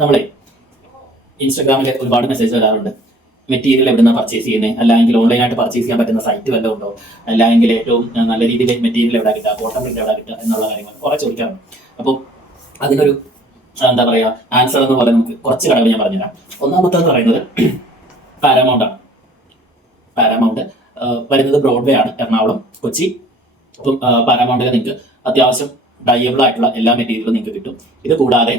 നമ്മളെ ഇൻസ്റ്റാഗ്രാമിൽ ഒരുപാട് മെസ്സേജ് വരാറുണ്ട്. മെറ്റീരിയൽ എവിടുന്ന പർച്ചേസ് ചെയ്യുന്നത്, അല്ലെങ്കിൽ ഓൺലൈനായിട്ട് പർച്ചേസ് ചെയ്യാൻ പറ്റുന്ന സൈറ്റ് വല്ലതും ഉണ്ടോ, അല്ലെങ്കിൽ ഏറ്റവും നല്ല രീതിയിൽ മെറ്റീരിയൽ എവിടെ കിട്ടുക, കോട്ടൺ പ്രിന്റ് എവിടെ കിട്ടുക എന്നുള്ള കാര്യങ്ങൾ കുറെ ചോദിക്കാറുണ്ട്. അപ്പോൾ അതിനൊരു എന്താ പറയുക ആൻസർ എന്ന് പോലെ നമുക്ക് കുറച്ച് ഘടകങ്ങൾ ഞാൻ പറഞ്ഞുതരാം. ഒന്നാമത്തെന്ന് പറയുന്നത് പാരാമൗണ്ട് ആണ്. പാരാമൗണ്ട് വരുന്നത് ബ്രോഡ്വേ ആണ്, എറണാകുളം, കൊച്ചി. അപ്പം പാരാമൗണ്ടിൽ നിങ്ങൾക്ക് അത്യാവശ്യം ഡയബിൾ ആയിട്ടുള്ള എല്ലാ മെറ്റീരിയലും നിങ്ങൾക്ക് കിട്ടും. ഇത് കൂടാതെ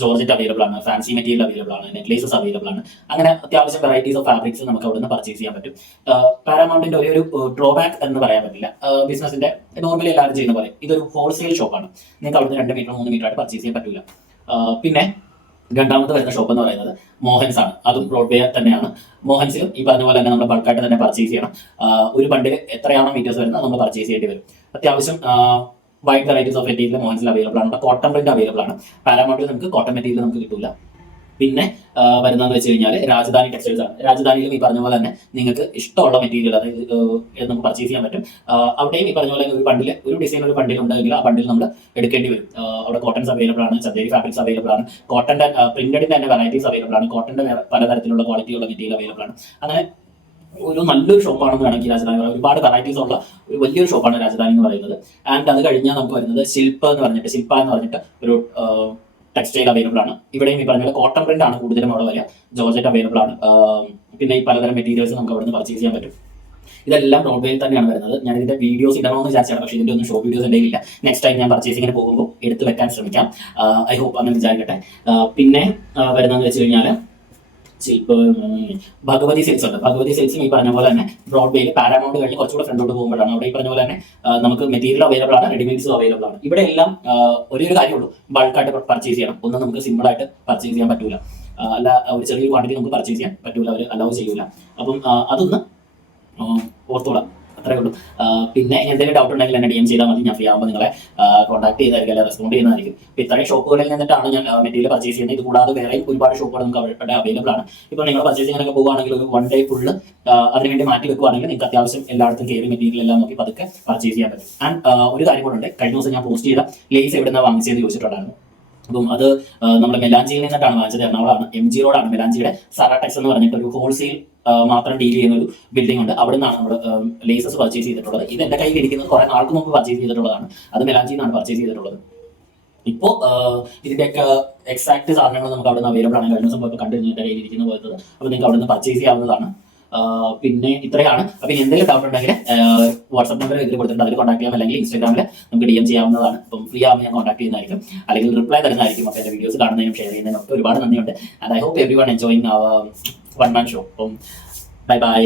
ജോർജറ്റ് അവൈലബിൾ ആണ്, ഫാൻസി മെറ്റീരിയൽ അവൈലബിൾ ആണ്, നെക്ലേസസ് അവൈലബിൾ ആണ്. അങ്ങനെ അത്യാവശ്യം വെറൈറ്റീസ് ഓഫ് ഫാബ്രിക്സ് നമുക്ക് അവിടെ നിന്ന് പർച്ചേസ് ചെയ്യാൻ പറ്റും. പാരാമൗണ്ടിന്റെ ഒരു ഡ്രോബാക്ക് എന്ന് പറയാൻ പറ്റില്ല. ബിസിനസിന്റെ നോർമലി എല്ലാവരും ചെയ്യുന്ന പോലെ ഇതൊരു ഹോൾസെയിൽ ഷോപ്പാണ്. നിങ്ങൾക്ക് അവിടുന്ന് 2 മീറ്റർ 3 മീറ്റർ ആയിട്ട് പർച്ചേസ് ചെയ്യാൻ പറ്റില്ല. പിന്നെ രണ്ടാമത്തെ വരുന്ന ഷോപ്പ് എന്ന് പറയുന്നത് മോഹൻസ് ആണ്. അതും ബ്രോഡ്വേ തന്നെയാണ്. മോഹൻസിലും ഈ പറഞ്ഞ പോലെ തന്നെ നമ്മൾ ബൾക്കായിട്ട് തന്നെ പർച്ചേസ് ചെയ്യണം. ഒരു ബണ്ടിൽ എത്രയാണോ മീറ്റേഴ്സ് വരുന്നത് നമ്മൾ പർച്ചേസ് ചെയ്യേണ്ടി വരും. അത്യാവശ്യം വൈഡ് വെറൈറ്റീസ് ഓഫ് മെറ്റീരിയൽ മോഹൻസിൽ അവൈലബിൾ ആണ്. കോട്ടൺ പ്രിന്റ് അവൈലബിൾ ആണ്. പാരാമൗണ്ടിൽ നമുക്ക് കോട്ടൺ മെറ്റീരിയൽ നമുക്ക് കിട്ടില്ല. പിന്നെ വരുന്നതെന്ന് വെച്ച് കഴിഞ്ഞാൽ രാജധാനി ടെക്സ്റ്റൈൽസ് ആണ്. രാജധാനിയിലും ഈ പറഞ്ഞ പോലെ തന്നെ നിങ്ങൾക്ക് ഇഷ്ടമുള്ള മെറ്റീരിയൽ അതായത് നമുക്ക് പർച്ചേസ് ചെയ്യാൻ പറ്റും. അവിടെയും ഈ പറഞ്ഞ പോലെ ഒരു ബണ്ടിൽ ഒരു ഡിസൈൻ ഒരു ബണ്ടിൽ ഉണ്ടെങ്കിൽ ആ ബണ്ടിൽ നമ്മൾ എടുക്കേണ്ടി വരും. അവിടെ കോട്ടൺസ് അവൈലബിൾ ആണ്, ചന്ദേരി ഫാബ്രിക്സ് അവൈലബിൾ ആണ്, കോട്ടന്റെ പ്രിന്റഡിന്റെ തന്നെ വെറൈറ്റീസ് അവൈലബിൾ ആണ്, കോട്ടന്റെ പലതരത്തിലുള്ള ക്വാളിറ്റിയുള്ള മെറ്റീരിയൽ അവൈലബിൾ ആണ്. അങ്ങനെ ഒരു നല്ലൊരു ഷോപ്പാണെന്ന് വേണമെങ്കിൽ രാജധാനി പറയാം. ഒരുപാട് വെറൈറ്റീസ് ഉള്ള ഒരു വലിയൊരു ഷോപ്പാണ് രാജധാനി എന്ന് പറയുന്നത്. ആൻഡ് അത് കഴിഞ്ഞാൽ നമുക്ക് വരുന്നത് ശില്പ എന്ന് പറഞ്ഞിട്ട് ഒരു ടെക്സ്റ്റൈൽ അവൈലബിൾ ആണ്. ഇവിടെയും ഈ പറഞ്ഞ പോലെ കോട്ടൺ പ്രിന്റ് ആണ് കൂടുതലും അവിടെ വരിക. ജോർജറ്റ് അവൈലബിൾ ആണ്. പിന്നെ ഈ പലതരം മെറ്റീരിയൽസ് നമുക്ക് അവിടെ നിന്ന് പർച്ചേസ് ചെയ്യാൻ പറ്റും. ഇതെല്ലാം ബ്രോഡ്വേയിൽ തന്നെയാണ് വരുന്നത്. ഞാൻ ഇതിന്റെ വീഡിയോസ് ഇടണമെന്ന് വിചാരിച്ചാണ്, പക്ഷേ ഇതിന്റെ ഒന്നും ഷോപ്പ് വീഡിയോസ് എൻ്റെ ഇല്ല. നെക്സ്റ്റ് ടൈം ഞാൻ പർച്ചേസിങ്ങിന് പോകുമ്പോൾ എടുത്ത് വെക്കാൻ ശ്രമിക്കാം. ഐ ഹോപ്പ് അങ്ങനെ വിചാരിക്കട്ടെ. പിന്നെ വരുന്നതെന്ന് വെച്ച് കഴിഞ്ഞാൽ ഭഗവതി സിൽക്സ് ഉണ്ട്. ഭഗവതി സിൽക്സും ഈ പറഞ്ഞ പോലെ തന്നെ ബ്രോഡ്വേയിൽ പാരാമൗണ്ട് കഴിഞ്ഞ് കുറച്ചുകൂടെ ഫ്രണ്ടോട്ട് പോകുമ്പോഴാണ് അവിടെ ഈ പറഞ്ഞ പോലെ തന്നെ നമുക്ക് മെറ്റീരിയൽ അവൈലബിൾ ആണ്, റെഡിമെയ്ഡ്സും അവൈലബിൾ ആണ്. ഇവിടെ എല്ലാം ഒരേ ഒരു കാര്യമുള്ളൂ, ബൾക്കായിട്ട് പർച്ചേസ് ചെയ്യണം. ഒന്നും നമുക്ക് സിമ്പിൾ ആയിട്ട് പർച്ചേസ് ചെയ്യാൻ പറ്റൂല. അല്ല ഒരു ചെറിയ ക്വാണ്ടിറ്റി നമുക്ക് പർച്ചേസ് ചെയ്യാൻ പറ്റൂല, അവർ അലൗ ചെയ്യൂല. അപ്പം അതൊന്ന് ഓർത്തോളാം. അത്രേ ഉള്ളൂ. പിന്നെ എന്തെങ്കിലും ഡൗട്ട് ഉണ്ടെങ്കിൽ എന്നെ DM ചെയ്താൽ മതി. ഞാൻ ഫ്രീ ആകുമ്പോൾ നിങ്ങളെ കോൺടാക്ട് ചെയ്തായിരിക്കും, അല്ലെ റെസ്പോണ്ട് ചെയ്യുന്നതായിരിക്കും. ഇപ്പോൾ ഇത്രയും ഷോപ്പുകളിൽ നിന്നിട്ടാണ് ഞാൻ മെറ്റീരിയൽ പർച്ചേസ് ചെയ്യുന്നത്. ഇത് കൂടാതെ വേറെയും ഒരുപാട് ഷോപ്പുകൾ നമുക്ക് അവിടെ അവൈലബിൾ ആണ്. ഇപ്പോൾ നിങ്ങൾ പർച്ചേസിങ്ങിനൊക്കെ പോകുകയാണെങ്കിൽ ഒരു 1 ഡേ ഫുള്ള് അതിനുവേണ്ടി മാറ്റി വെക്കുകയാണെങ്കിൽ നിങ്ങൾക്ക് അത്യാവശ്യം എല്ലായിടത്തും കയറി മെറ്റീരിയൽ എല്ലാം നോക്കി പതുക്കെ പർച്ചേസ് ചെയ്യാൻ പറ്റും. ആൻഡ് ഒരു കാര്യം കൂടെ ഉണ്ട്, കഴിഞ്ഞ ദിവസം ഞാൻ പോസ്റ്റ് ചെയ്ത ലേസ് എവിടെ നിന്നാണ് വാങ്ങിച്ചതെന്ന് ചോദിച്ചിട്ടുണ്ടായിരുന്നു. അപ്പം അത് നമ്മുടെ മെലാഞ്ചിയിൽ നിന്നിട്ടാണ് വാങ്ങിച്ചത്. എറണാകുളമാണ്, MG റോഡാണ് മെലാഞ്ചിയുടെ സറാടെക്സ് എന്ന് പറഞ്ഞിട്ട് ഒരു ഹോൾസെയിൽ മാത്രം ഡീൽ ചെയ്യുന്ന ഒരു ബിൽഡിംഗ് ഉണ്ട്. അവിടെ നിന്നാണ് നമ്മൾ ലേസസ് പർച്ചേസ് ചെയ്തിട്ടുള്ളത്. ഇത് എൻ്റെ കയ്യിൽ ഇരിക്കുന്നത് കുറെ നാൾക്ക് മുമ്പ് പർച്ചേസ് ചെയ്തിട്ടുള്ളതാണ്. അത് മെലാഞ്ചിയിൽ നിന്നാണ് പർച്ചേസ് ചെയ്തിട്ടുള്ളത്. ഇപ്പോൾ ഇതിൻ്റെയൊക്കെ എക്സാക്ട് സാധനങ്ങൾ നമുക്ക് അവിടെ നിന്ന് അവൈലബിൾ ആണ്. കഴിഞ്ഞ ദിവസം പോയപ്പോൾ കണ്ടു എൻ്റെ കയ്യിൽ ഇരിക്കുന്ന പോയത്. അപ്പോൾ നിങ്ങൾക്ക് അവിടെ നിന്ന് പർച്ചേസ് ചെയ്യാവുന്നതാണ്. പിന്നെ ഇത്രയാണ്. അപ്പം എന്തെങ്കിലും ഡൗട്ട് ഉണ്ടെങ്കിൽ വാട്സ്ആപ്പ് നമ്പർ ഇതിൽ കൊടുത്തിട്ടുണ്ട്, അതിൽ കോൺടാക്ട് ചെയ്യാം. അല്ലെങ്കിൽ ഇൻസ്റ്റാഗ്രാമിൽ നമുക്ക് DM ചെയ്യാവുന്നതാണ്. അപ്പം ഫ്രീ ആവുമ്പോൾ ഞാൻ കോൺടാക്ട് ചെയ്യുന്നതായിരിക്കും, അല്ലെങ്കിൽ റിപ്ലൈ തരുന്നതായിരിക്കും. അപ്പോൾ എൻ്റെ വീഡിയോസ് കാണുന്നതിനും ഷെയർ ചെയ്യുന്നതിനും ഒക്കെ ഒരുപാട് നന്ദിയുണ്ട്. And I hope every one enjoying our one man show. അപ്പം ബൈ ബൈ.